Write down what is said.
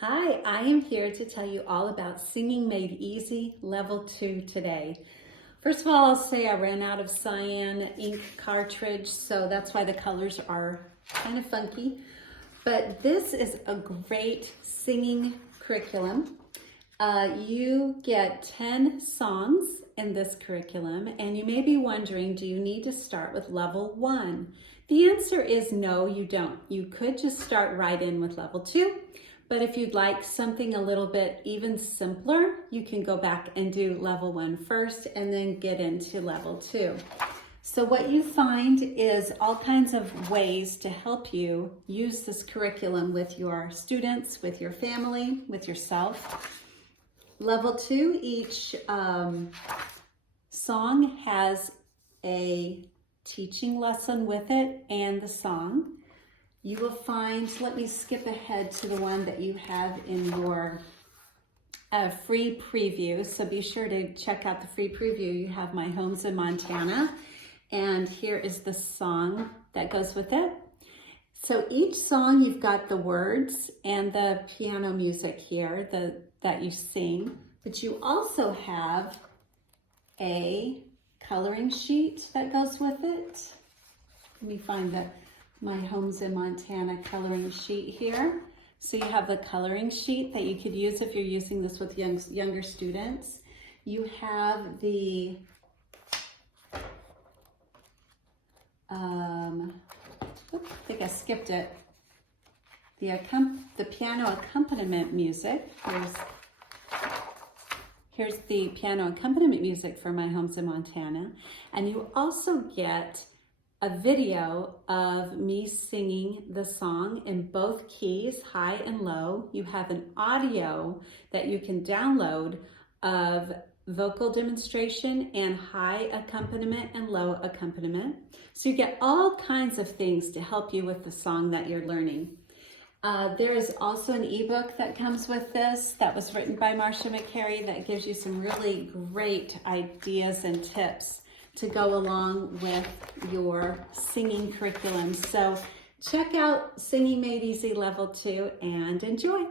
Hi, I am here to tell you all about Singing Made Easy Level 2 today. First of all, I'll say I ran out of cyan ink cartridge, so that's why the colors are kind of funky. But this is a great singing curriculum. You get 10 songs in this curriculum, and you may be wondering, do you need to start with level 1? The answer is no, you don't. You could just start right in with level 2. But if you'd like something a little bit even simpler, you can go back and do level 1 first and then get into level 2. So what you find is all kinds of ways to help you use this curriculum with your students, with your family, with yourself. Level 2, each song has a teaching lesson with it and the song. You will find, let me skip ahead to the one that you have in your free preview. So be sure to check out the free preview. You have My Homes in Montana, and here is the song that goes with it. So each song, you've got the words and the piano music here that you sing, but you also have a coloring sheet that goes with it. Let me find the My Homes in Montana coloring sheet here. So you have the coloring sheet that you could use if you're using this with younger students. You have the I think I skipped it. The piano accompaniment music. Here's the piano accompaniment music for My Homes in Montana. And you also get a video of me singing the song in both keys, high and low. You have an audio that you can download of vocal demonstration and high accompaniment and low accompaniment. So you get all kinds of things to help you with the song that you're learning. There is also an ebook that comes with this that was written by Marcia McCary that gives you some really great ideas and tips to go along with your singing curriculum. So check out Singing Made Easy Level 2 and enjoy.